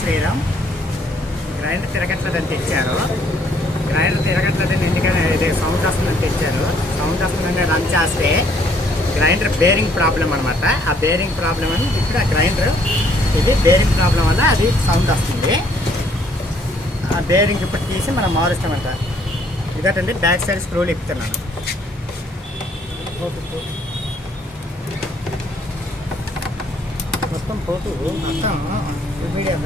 Sriram. Grinder తిరగట్లేదని తెచ్చారు. Grinder తిరగట్లేదని ఎందుకని ఇది సౌండ్ వస్తుందని తెచ్చారు. సౌండ్ వస్తుందని రన్ చేస్తే గ్రైండర్ బేరింగ్ ప్రాబ్లం అనమాట. ఆ బేరింగ్ ప్రాబ్లం అని ఇప్పుడు ఆ గ్రైండర్ ఇది బేరింగ్ ప్రాబ్లం వల్ల అది సౌండ్ వస్తుంది. ఆ బేరింగ్ ఇప్పుడు తీసి మనం మారుస్తామంట. ఇదటండి బ్యాక్ సైడ్ స్క్రూలు ఎక్కుతున్నాను. మొత్తం పోతూ మొత్తం వీడియో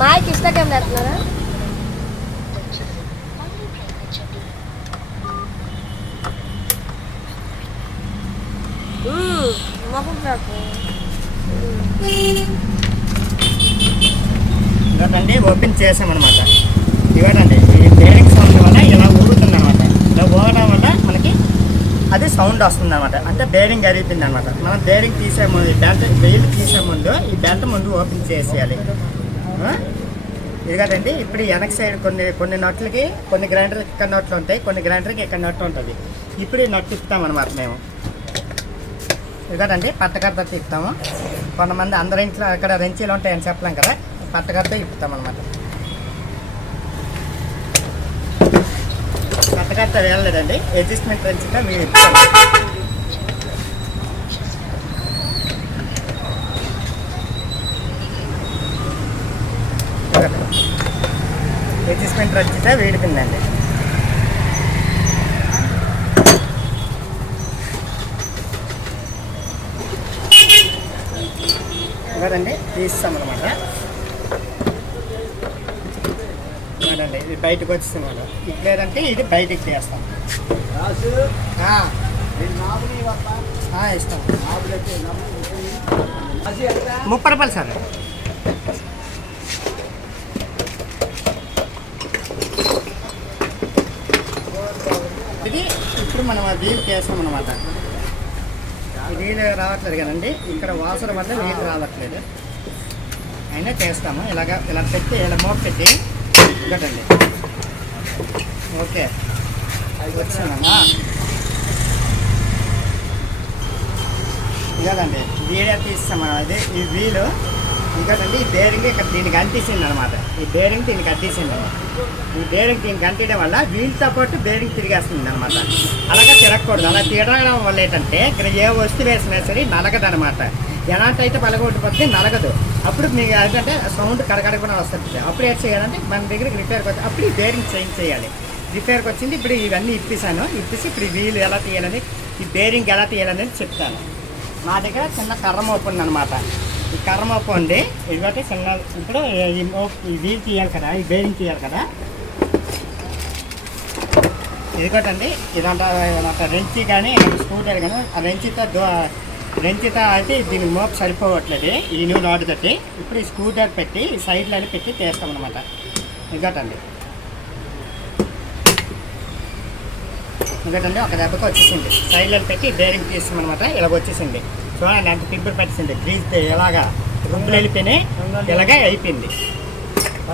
మాయకి ఇష్టం చేస్తున్నారా? ఇదండి ఓపెన్ చేసామన్నమాట. ఇవ్వడండి ఈ బేరింగ్ సౌండ్ వల్ల ఇలా ఊరుతుంది అనమాట. ఇలా ఊగడం వల్ల మనకి అది సౌండ్ వస్తుంది అనమాట. అంటే బేరింగ్ అరిగిపోయింది అనమాట. మనం బేరింగ్ తీసే ముందు ఈ బెల్ట్ వెయిల్ తీసే ముందు ఈ బెల్ట్ ముందు ఓపెన్ చేసేయాలి. ఇది కదండి. ఇప్పుడు వెనక సైడ్ కొన్ని నట్లకి కొన్ని గ్రైండర్కి ఇక్కడ నట్లు ఉంటాయి, కొన్ని గ్రైండర్కి ఇక్కడ నట్టు ఉంటుంది. ఇప్పుడు ఈ నట్టు ఇస్తామన్నమాట మేము. ఇది కదండి పట్టకరతో తిప్పుతాము. కొంతమంది అందరి ఇంట్లో అక్కడ రెంచీలు ఉంటాయని చెప్పలేం కదా, పట్టకరతో ఇప్పుతామన్నమాట. పట్టకరతో వెళ్ళలేదండి, అడ్జస్ట్మెంట్ రెంచిగా మేము ఇస్తాము. అడ్జస్ట్మెంట్ వచ్చితే వేడిపోయిందండి. ఇవ్వదండి తీస్తామన్నమాట. ఇవ్వదండి ఇది బయటకు వచ్చేస్తాం కదా. లేదంటే ఇది బయటికి తీస్తాం. ఇస్తాం 30 రూపాయలు సార్. ఇది ఇప్పుడు మనం ఆ వీల్ చేస్తాం అన్నమాట. ఈ వీలు రావట్లేదు కదండి, ఇక్కడ వాసన వల్ల వీలు రావట్లేదు. అయినా చేస్తాము. ఇలా పెట్టి ఇలా మోపు పెట్టి ఇంకటండి. ఓకే వచ్చానమ్మా. ఇదండి వీడియో తీస్తాం. అది ఈ వీలు ఇంకోటండి ఈ బేరింగ్ ఇక్కడ దీనికి అంటించింది అనమాట. ఈ బేరింగ్ దీనికి అంటించింది. ఈ బేరింగ్ దీనికి అంటించడం వల్ల వీల్తో పాటు బేరింగ్ తిరిగేస్తుంది అనమాట. అలాగే తిరగకూడదు. అలా తిరగడం వల్ల ఏంటంటే ఇక్కడ ఏ వస్తువు వేసినా సరే నలగదు అనమాట. ఎలాంటి అయితే పలగొట్టిపోతే నలగదు. అప్పుడు మీకు ఏంటంటే సౌండ్ కడకడకుండా వస్తుంది. అప్పుడు ఏం చేయాలంటే మన దగ్గరికి రిపేర్కి వచ్చి అప్పుడు ఈ బేరింగ్ చేంజ్ చేయాలి. రిపేర్కి వచ్చింది. ఇప్పుడు ఇవన్నీ ఇప్పిస్తాను. ఇప్పిసి ఇప్పుడు ఈ వీలు ఎలా తీయాలని, ఈ బేరింగ్ ఎలా తీయాలనేది చెప్తాను. మా దగ్గర చిన్న కర్ర మోపు ఉందన్నమాట. ఈ కర్ర మోపు ఉంది. ఇదిగోటి చిన్న ఇప్పుడు ఈ వీల్ తీయాలి కదా, ఈ బేరింగ్ తీయాలి కదా. ఇదిగోటండి ఇదంతా రెంచి కానీ స్కూటర్ కానీ ఆ రెంచితో అయితే దీనికి మోపు సరిపోవట్లేదు. ఈ న్యూ నాటు తట్టి ఇప్పుడు ఈ స్కూటర్ పెట్టి ఈ సైడ్లో పెట్టి చేస్తామన్నమాట. ఇదిగోటండి ఇదిగోటండి ఒక దెబ్బకి వచ్చేసింది. సైడ్లో పెట్టి బేరింగ్ తీస్తామన్నమాట. ఇలాగ వచ్చేసింది. చూడండి ఎంత తిప్పి పెట్టింది. గ్రీజ్ ఎలాగా గుంపులు వెళ్ళిపోయినాయి, ఇలాగే అయిపోయింది.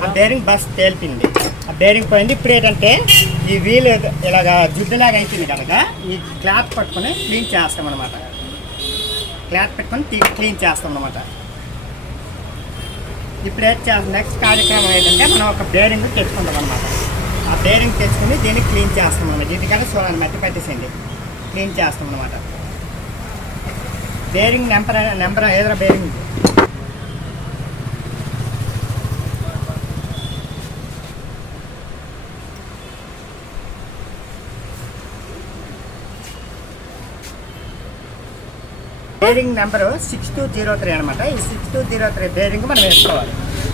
ఆ బేరింగ్ బస్ తేలిపింది. ఆ బేరింగ్ పోయింది. ఇప్పుడు ఏంటంటే ఈ వీలు ఇలాగా జుడ్డులాగా అయిపోయింది కనుక ఈ క్లాత్ పట్టుకొని క్లీన్ చేస్తామన్నమాట. క్లాత్ పెట్టుకొని క్లీన్ చేస్తామన్నమాట. ఇప్పుడు ఏం చేస్తాం, నెక్స్ట్ కార్యక్రమం ఏంటంటే మనం ఒక బేరింగ్ తెచ్చుకుంటాం అన్నమాట. ఆ బేరింగ్ తెచ్చుకుని దీన్ని క్లీన్ చేస్తాం అన్నమాట. దీనికంటే చూడండి మెత్త పెట్టేసింది. క్లీన్ చేస్తాం అన్నమాట. బేరింగ్ నెంబర్ ఏదైనా బేరింగ్ బేరింగ్ నెంబరు 6203 అనమాట. ఈ 6203 బేరింగ్ మనం వేసుకోవాలి.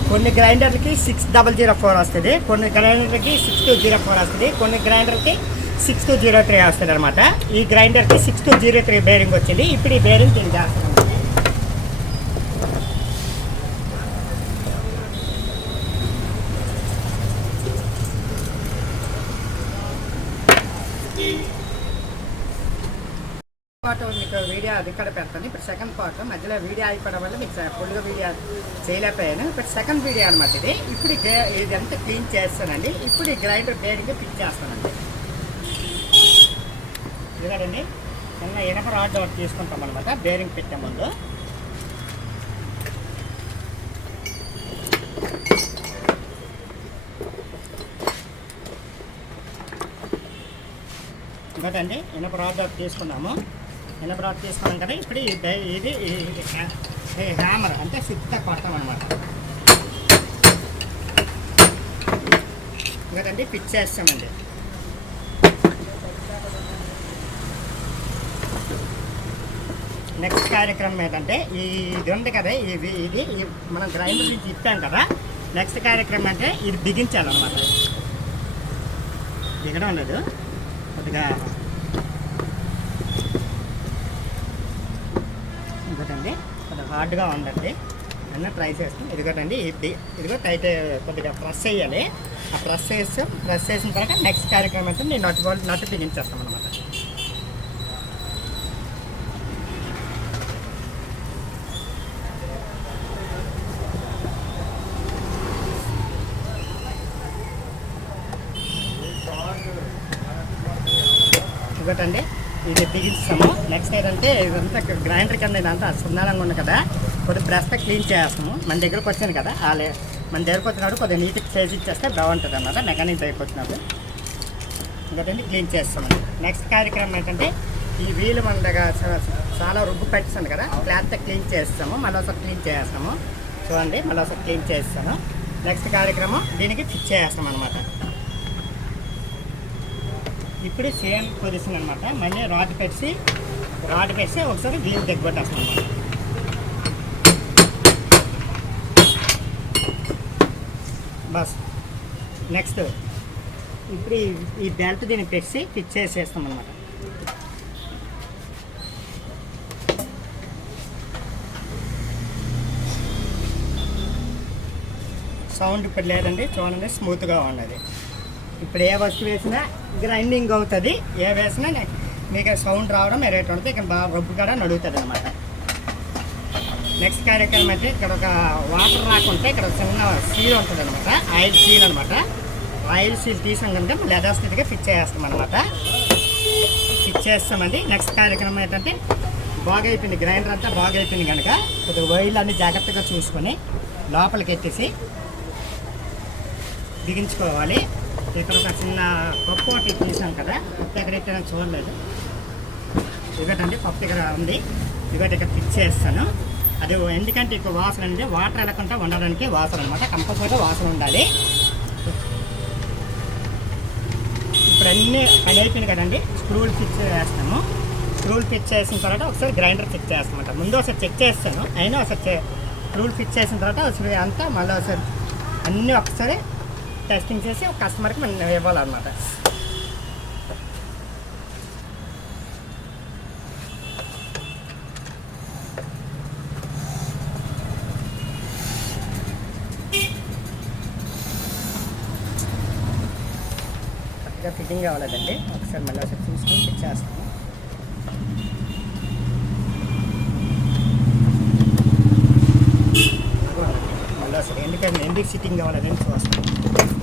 కొన్ని గ్రైండర్లకి 6004 వస్తుంది, కొన్ని గ్రైండర్లకి 6204 వస్తుంది, కొన్ని గ్రైండర్కి 6203 వస్తుంది అనమాట. ఈ గ్రైండర్కి 6203 బేరింగ్ వచ్చింది. ఇప్పుడు ఈ బేరింగ్ దీనికి చేస్తాం. పాటు ఉంది మీకు వీడియో అది ఇక్కడ పెడతాను. ఇప్పుడు సెకండ్ పార్ట్ మధ్యలో వీడియో అయిపోవడం వల్ల మీకు ఫుల్గా వీడియో చేయలేకపోయాను. ఇప్పుడు సెకండ్ వీడియో అనమాట ఇది. ఇప్పుడు ఇదంతా క్లీన్ చేస్తానండి. ఇప్పుడు ఈ గ్రైండర్ బేరింగ్ ఫిట్ చేస్తానండి. ఇదిగోండి చిన్న ఇనప రాడ్ ఒకటి తీసుకుంటాం అనమాట బేరింగ్ పెట్టే ముందు. ఇంకోటండి ఇనప రాడ్ ఒకటి తీసుకున్నాము. ఇనప రాడ్ తీసుకున్నాం కదా. ఇప్పుడు ఇది హ్యామర్ అంటే సిత్త కొడతాం అనమాట. ఇంకోటండి ఫిట్ చేస్తామండి. నెక్స్ట్ కార్యక్రమం ఏంటంటే ఇది ఉంది కదా, ఇది మనం గ్రైండర్ నుంచి ఇప్పాం కదా. నెక్స్ట్ కార్యక్రమం అంటే ఇది బిగించాలన్నమాట. దిగడం లేదు కొద్దిగా. ఇంకోటండి కొద్దిగా హార్డ్గా ఉందండి. అన్న ట్రై చేస్తాం. ఇదిగోటండి ఇదిగో టైట్ కొద్దిగా ప్రెస్ చేయాలి. ఆ ప్రెస్ చేసిన తర్వాత నెక్స్ట్ కార్యక్రమం అంటే నేను నట్టు బిగించేస్తాం అనమాట. ఇంకోటండి ఇది బిగిస్తాము. నెక్స్ట్ ఏంటంటే ఇదంతా గ్రైండర్ కింద ఇదంతా సున్నాలంగా ఉంది కదా, కొద్దిగా బ్రష్తో క్లీన్ చేస్తాము. మన దగ్గరకు వచ్చాను కదా, మన దగ్గరకు వచ్చినప్పుడు కొద్దిగా నీట్గా చేసి ఇచ్చేస్తే బాగుంటుంది అన్నమాట. మెకానిక్ దగ్గరకు వచ్చినప్పుడు ఇంకోటండి క్లీన్ చేస్తామండి. నెక్స్ట్ కార్యక్రమం ఏంటంటే ఈ వీలు మన దగ్గర చాలా రుబ్బు పెట్టిస్తాను కదా, క్లాత్తో క్లీన్ చేస్తాము. మళ్ళీ ఒకసారి క్లీన్ చేస్తాము. చూడండి మళ్ళీ ఒకసారి క్లీన్ చేస్తాను. నెక్స్ట్ కార్యక్రమం దీనికి ఫిక్స్ చేస్తాం అనమాట. ఇప్పుడు సేమ్ పొజిషన్ అనమాట. మళ్ళీ రాడ్ పెట్టి ఒకసారి వీల్ దగ్గొట్టేస్తాం అనమాట. బస్ నెక్స్ట్ ఇప్పుడు ఈ బెల్ట్ దీన్ని పెట్టి ఫిక్స్ చేసేస్తాం అనమాట. సౌండ్ ఇప్పుడు లేదండి, చూడండి స్మూత్గా ఉన్నది. ఇప్పుడు ఏ వస్తువు వేసినా గ్రైండింగ్ అవుతుంది. ఏ వేసినా మీకు సౌండ్ రావడం రేట్ ఉంటుంది. ఇక్కడ బాగా రొబ్బు కూడా నడుగుతుంది అనమాట. నెక్స్ట్ కార్యక్రమం అయితే ఇక్కడ ఒక వాటర్ రాకుంటే ఇక్కడ చిన్న సీల్ ఉంటుంది అనమాట, ఆయిల్ సీల్ అనమాట. ఆయిల్ సీల్ తీసాం కనుక లెదర్ స్థితిగా ఫిక్స్ చేస్తాం అనమాట. ఫిక్స్ చేస్తామండి. నెక్స్ట్ కార్యక్రమం ఏంటంటే బాగా అయిపోయింది, గ్రైండర్ అంతా బాగా అయిపోయింది కనుక కొద్దిగా వైర్లు అన్నీ జాగ్రత్తగా చూసుకొని లోపలికి ఎత్తేసి బిగించుకోవాలి. ఇక్కడ ఒక చిన్న పప్పు ఒకటి తీసాం కదా, పప్పు ఎక్కడైతే చూడలేదు. ఇదొకటండి పప్పు ఇక్కడ ఉంది. ఇదొకటి ఇక్కడ ఫిక్స్ చేస్తాను. అది ఎందుకంటే ఇక్కడ వాసన అండి, వాటర్ వెళ్ళకుండా ఉండడానికి వాసన అనమాట. కంపల్సరీగా వాసన ఉండాలి. ఇప్పుడు అన్నీ పని అయిపోయింది కదండి. స్క్రూలు ఫిక్స్ చేస్తాము. స్క్రూలు ఫిక్స్ చేసిన తర్వాత ఒకసారి గ్రైండర్ ఫిక్స్ చేస్తామంట. ముందు ఒకసారి చెక్ చేస్తాను, అయినా ఒకసారి స్క్రూలు ఫిక్స్ చేసిన తర్వాత ఒకసారి అంతా మళ్ళీ ఒకసారి అన్నీ ఒకసారి టెస్టింగ్ చేసి ఒక కస్టమర్కి మనం ఇవ్వాలన్నమాట. కరెక్ట్గా ఫిట్టింగ్ కావాలండి. ఒకసారి మళ్ళీ ఒకసారి చూసుకొని ఫిట్ చేస్తాము. మళ్ళీ ఒకసారి ఎందుకు సిట్టింగ్ కావాలని చూస్తాను.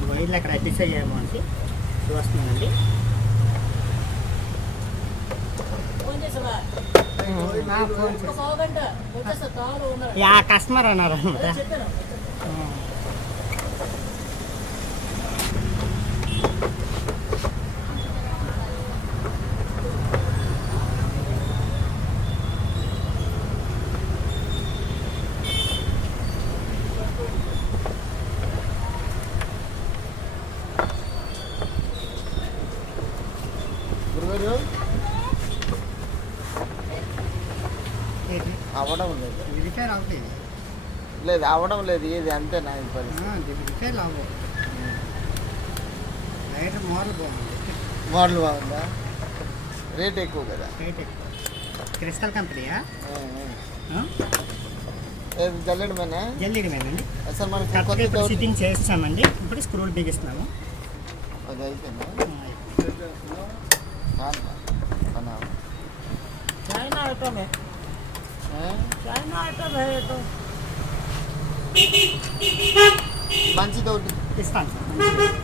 వైర్లు అక్కడ అడ్జస్ట్ అయ్యాము అని చూస్తున్నానండి. యా కస్టమర్ అన్నారు అనమాట. అవడం లేదు, రిపేర్ అవ్వలేదు. లేదు అవడం లేదు. ఇది అంతే నా పరిస్థితి. రిపేర్ అవ్వదు. లైట్ మోడల్ బాగుంది. మోడల్ బాగుందా? రేట్ ఎక్కువ కదా. రేట్ ఎక్కువ. క్రిస్టల్ కంపెనీయా? జల్లెడ జల్లిడమేనండి. అసలు మనకి సిట్టింగ్ చేస్తామండి. ఇప్పుడు స్క్రూలు బిగిస్తున్నాము. అది అయిపోయిందా? चाइना आइटम है, ఆ? चाइना आइटम है ये तो। మంచిది ఒకటి ఇస్తాను సార్.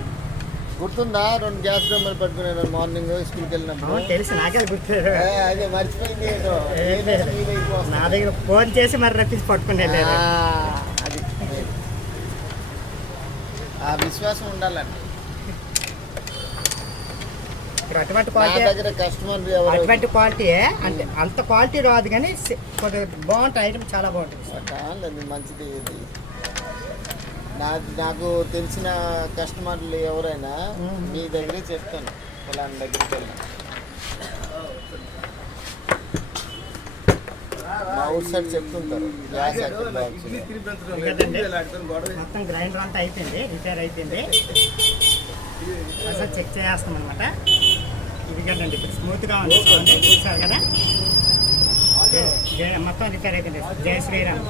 గుర్తుందా 2 గ్యాస్ డ్రమ్మలు పట్టుకున్నాను మార్నింగ్ స్కూల్కి వెళ్ళినప్పుడు అవును, తెలుసు, నాకే గుర్తు. అదే మర్చిపోయింది ఏదో. ఏం లేదు. ఏదో feel అయిపోతుంది. నా దగ్గర ఫోన్ చేసి మరి రప్పించి పట్టుకుని వెళ్ళారు. అది ఆ విశ్వాసం ఉండాలండి. ఇప్పుడు అటువంటి నా క్వాలిటీ, దగ్గర కస్టమర్ ఎవరు అటువంటి క్వాలిటీ అంటే అంత క్వాలిటీ రాదు, కానీ కొద్దిగా బాగుంటుంది, ఐటమ్ చాలా బాగుంటుంది సార్. కాదు మంచిది ఇది. నాకు తెలిసిన కస్టమర్లు ఎవరైనా మీ దగ్గరే చెప్తాను, ఫలానా దగ్గరికి వెళ్ళి మా ఊరు సైడ్ చెప్తుంటారు గ్యాస్ ఎక్కడ బాక్స్ ఎందుకంటే మొత్తం గ్రైండర్ అంతా అయిపోయింది, రిపేర్ అయిపోయింది, అసలు చెక్ చేస్తాం అనమాట. ఇది కదండి ఇప్పుడు స్మూత్గా ఉంది, చూడండి, చూసారు కదా, మొత్తం రిపేర్ అయిపోయింది. జై శ్రీరామ్.